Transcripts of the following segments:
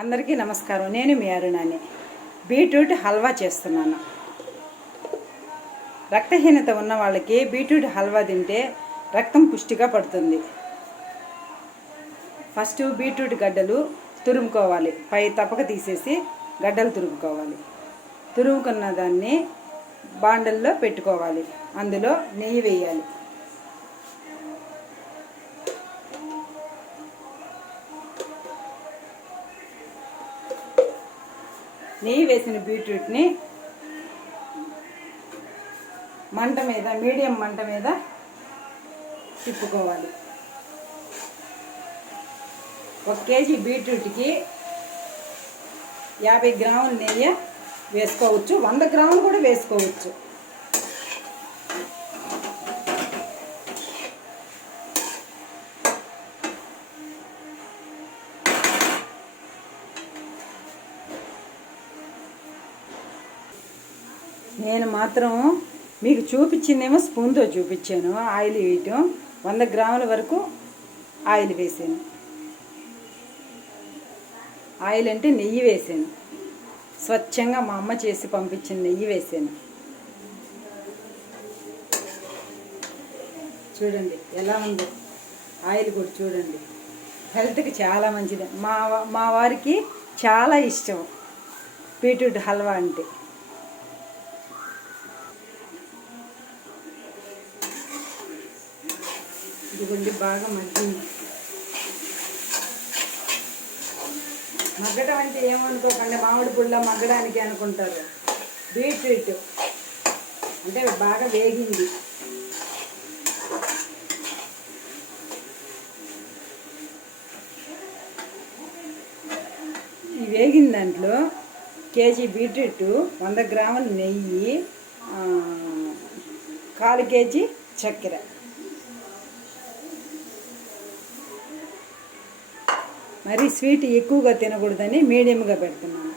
అందరికీ నమస్కారం. నేను మీ అరుణాని. బీట్రూట్ హల్వా చేస్తున్నాను. రక్తహీనత ఉన్న వాళ్ళకి బీట్రూట్ హల్వా తింటే రక్తం పుష్టిగా పడుతుంది. ఫస్ట్ బీట్రూట్ గడ్డలు తురుముకోవాలి. పై తప్పక తీసేసి గడ్డలు తురుముకోవాలి. తురుముకున్న దాన్ని బాండల్లో పెట్టుకోవాలి. అందులో నెయ్యి వేయాలి. నెయ్యి వేసిన బీట్రూట్ని మంట మీద, మీడియం మంట మీద తిప్పుకోవాలి. 1 కేజీ బీట్రూట్కి 50 గ్రాముల నెయ్యి వేసుకోవచ్చు, 100 గ్రాములు కూడా వేసుకోవచ్చు. నేను మాత్రం మీకు చూపించిందేమో స్పూన్తో చూపించాను. ఆయిల్ వేయటం 100 గ్రాముల వరకు ఆయిల్ వేసాను. ఆయిల్ అంటే నెయ్యి వేసాను. స్వచ్ఛంగా మా అమ్మ చేసి పంపించిన నెయ్యి వేసాను. చూడండి ఎలా ఉందో ఆయిల్ కూడా చూడండి. హెల్త్కి చాలా మంచిది. మా వారికి చాలా ఇష్టం బీట్రూట్ హల్వా అంటే. ఇదిగోండి బాగా మగ్గింది. మగ్గడం అంటే ఏమనుకోకండి, మామిడి పుల్ల మగ్గడానికి అనుకుంటారు. బీట్రూట్ అంటే బాగా వేగింది. ఈ వేగిన దాంట్లో కేజీ బీట్రూట్, 100 గ్రాముల నెయ్యి, 1/4 కేజీ చక్కెర. మరి స్వీట్ ఎక్కువగా తినకూడదని మీడియంగా పెడుతున్నాను.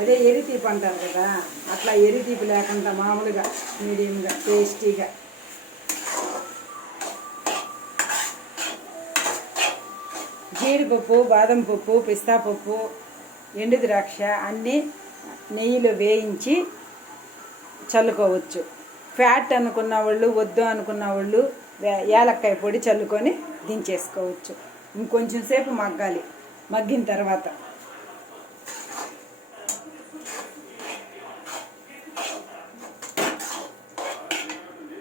అదే ఎరితీపి అంటారు కదా, అట్లా ఎరితీపి లేకుండా మామూలుగా మీడియంగా టేస్టీగా. జీడిపప్పు, బాదం పప్పు, పిస్తా పప్పు, ఎండు ద్రాక్ష అన్నీ నెయ్యిలో వేయించి చల్లుకోవచ్చు. ఫ్యాట్ అనుకున్న వాళ్ళు, వద్దు అనుకున్న వాళ్ళు యాలక్కాయ పొడి చల్లుకొని దించేసుకోవచ్చు. ఇంకొంచెం సేపు మగ్గాలి. మగ్గిన తర్వాత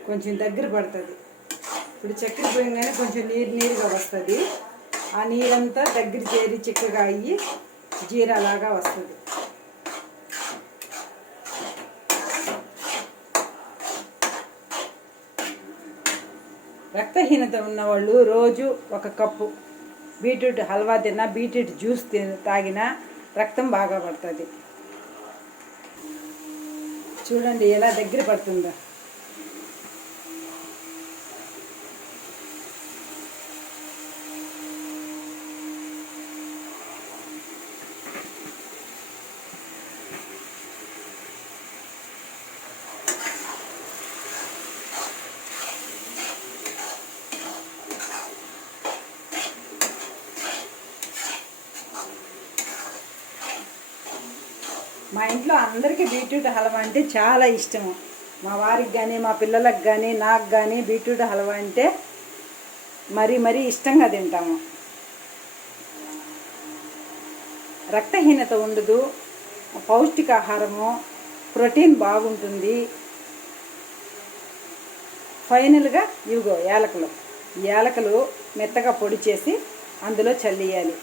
కొంచెం దగ్గర పడుతుంది. ఇప్పుడు చక్కెర పోయంగానే కొంచెం నీరుగా వస్తుంది. ఆ నీరంతా దగ్గర చేరి చిక్కగా అయ్యి జీరాలాగా వస్తుంది. రక్తహీనత ఉన్నవాళ్ళు రోజు 1 కప్పు బీట్రూట్ హల్వా తిన్నా, బీట్రూట్ జ్యూస్ తాగినా రక్తం బాగా పడుతుంది. చూడండి ఎలా దగ్గర పడుతుందో. మా ఇంట్లో అందరికీ బీట్రూట్ హల్వా అంటే చాలా ఇష్టము. మా వారికి కానీ, మా పిల్లలకు కానీ, నాకు కానీ బీట్రూట్ హల్వా అంటే మరీ ఇష్టంగా తింటాము. రక్తహీనత ఉండదు, పౌష్టికాహారము, ప్రోటీన్ బాగుంటుంది. ఫైనల్గా ఇవిగో యాలకులు మెత్తగా పొడి చేసి అందులో చల్లియాలి.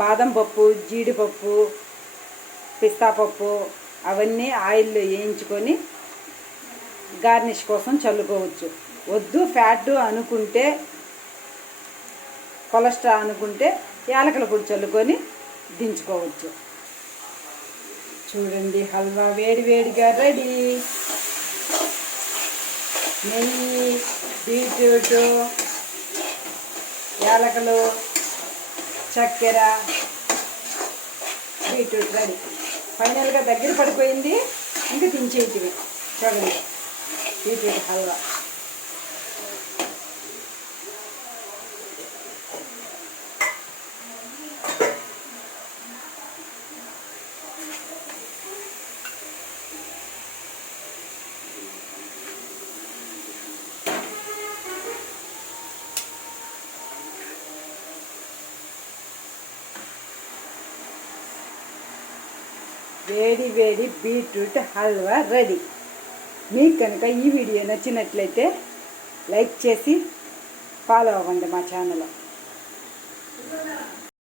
బాదం పప్పు, జీడిపప్పు, పిస్తా పప్పు అవన్నీ ఆయిల్లో వేయించుకొని గార్నిష్ కోసం చల్లుకోవచ్చు. వద్దు ఫ్యాట్ అనుకుంటే, కొలెస్ట్రాల్ అనుకుంటే యాలకుల పొడి చల్లుకొని దించుకోవచ్చు. చూడండి హల్వా వేడిగా రెడీ. నెయ్యి, బీట్రూట్, యాలకులు, చక్కెర, బీట్రూట్ రెడీ. ఫైనల్గా దగ్గర పడిపోయింది. ఇంకా దించేటివి. చూడండి బీట్రూట్ హల్వా. వేడి వేడి బీట్రూట్ హల్వా రెడీ. మీకు కనుక ఈ వీడియో నచ్చినట్లయితే లైక్ చేసి ఫాలో అవ్వండి మా ఛానల్.